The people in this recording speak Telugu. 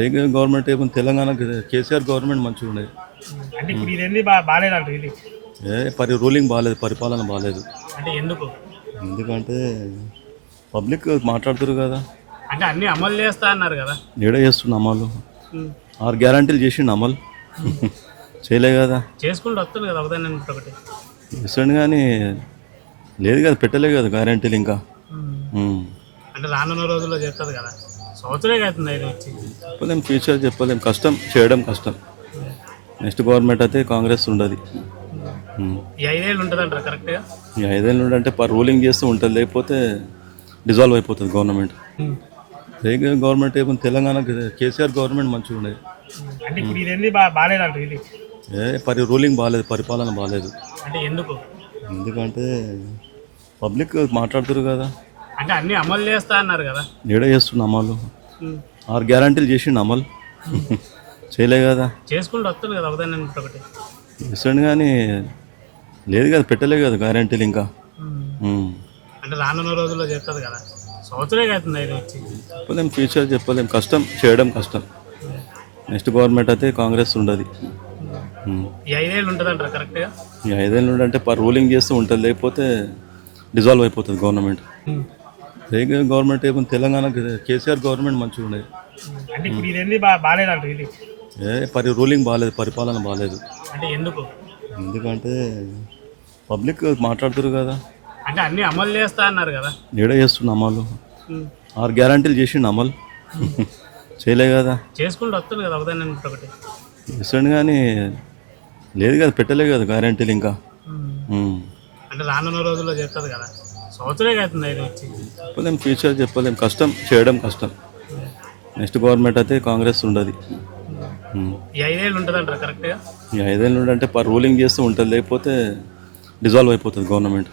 ఏ గవర్నమెంట్ ఏమో తెలంగాణ కేసీఆర్ గవర్నమెంట్ మంచిగా ఉండేది. అంటే ఇప్పుడు ఇదేంది బాగాలేదంట ఇది. రూలింగ్ బాగాలేదు, పరిపాలన బాగాలేదు. అంటే ఎందుకు? ఎందుకంటే పబ్లిక్ మాట్లాడుతారు కదా. అంటే అన్ని అమలు చేస్తా అన్నారు కదా. ఏడ చేస్తున్న అమలు 6 గ్యారంటీలు చేసిండు అమలు చేయలే కదా. చేసుకుంటూ వస్తుంది కదా ఒకదాని ఒకటి. చేస్తాడు కానీ లేదు కదా, పెట్టలే కదా గ్యారంటీలు ఇంకా. అంటే రానున్న రోజుల్లో చేస్తుంది కదా. సంవత్సరే అవుతుంది ఇది వచ్చి. చెప్పలేం, ఫ్యూచర్ చెప్పలేం, కష్టం చేయడం కష్టం. నెక్స్ట్ గవర్నమెంట్ అయితే కాంగ్రెస్ ఉండదు. ఈ 5 ఏళ్ళు ఉంటుంది అంటారు కరెక్ట్గా. ఈ 5 ఏళ్ళ నుండి అంటే రూలింగ్ చేస్తూ ఉంటుంది, లేకపోతే డిజాల్వ్ అయిపోతుంది గవర్నమెంట్. ఏ గవర్నమెంట్ ఏమో తెలంగాణ కేసీఆర్ గవర్నమెంట్ మంచిగా ఉండేది. అంటే ఇప్పుడు ఇదేంది బాగాలేదంట ఇది. రూలింగ్ బాగాలేదు, పరిపాలన బాగాలేదు. అంటే ఎందుకు? ఎందుకంటే పబ్లిక్ మాట్లాడుతారు కదా. అంటే అన్ని అమలు చేస్తా అన్నారు కదా. ఏడ చేస్తున్న అమలు 6 గ్యారంటీలు చేసిండు అమలు చేయలే కదా. చేసుకుంటూ వస్తుంది కదా ఒకదాని ఒకటి. చేస్తాడు కానీ లేదు కదా, పెట్టలే కదా గ్యారంటీలు ఇంకా. అంటే రానున్న రోజుల్లో చేస్తుంది కదా. సంవత్సరే అవుతుంది ఇది వచ్చి. చెప్పలేం, ఫ్యూచర్ చెప్పలేం, కష్టం చేయడం కష్టం. నెక్స్ట్ గవర్నమెంట్ అయితే కాంగ్రెస్ ఉండదు. ఈ 5 ఏళ్ళు ఉంటుంది అంటారు కరెక్ట్గా. ఈ 5 ఏళ్ళ నుండి అంటే రూలింగ్ చేస్తూ ఉంటుంది, లేకపోతే డిజాల్వ్ అయిపోతుంది గవర్నమెంట్. ఏ గవర్నమెంట్ ఏమో తెలంగాణ కేసీఆర్ గవర్నమెంట్ మంచిగా ఉండేది. అంటే ఇప్పుడు ఇదేంది బాగాలేదంట ఇది. రూలింగ్ బాగాలేదు, పరిపాలన బాగాలేదు. అంటే ఎందుకు? ఎందుకంటే పబ్లిక్ మాట్లాడుతారు కదా. అంటే అన్ని అమలు చేస్తా అన్నారు కదా. ఏడ చేస్తున్న అమలు 6 గ్యారంటీలు చేసిండు అమలు చేయలే కదా. చేసుకుంటూ వస్తుంది కదా ఒకదాని ఒకటి. చేస్తాడు కానీ లేదు కదా, పెట్టలే కదా గ్యారంటీలు ఇంకా. అంటే రానున్న రోజుల్లో చేస్తుంది కదా. సంవత్సరే అవుతుంది ఇది వచ్చి. చెప్పలేం, ఫ్యూచర్ చెప్పలేం, కష్టం చేయడం కష్టం. నెక్స్ట్ గవర్నమెంట్ అయితే కాంగ్రెస్ ఉండదు. ఈ 5 ఏళ్ళు ఉంటుంది అంటారు కరెక్ట్గా. ఈ 5 ఏళ్ళ నుండి అంటే రూలింగ్ చేస్తూ ఉంటుంది, లేకపోతే డిజాల్వ్ అయిపోతుంది గవర్నమెంట్.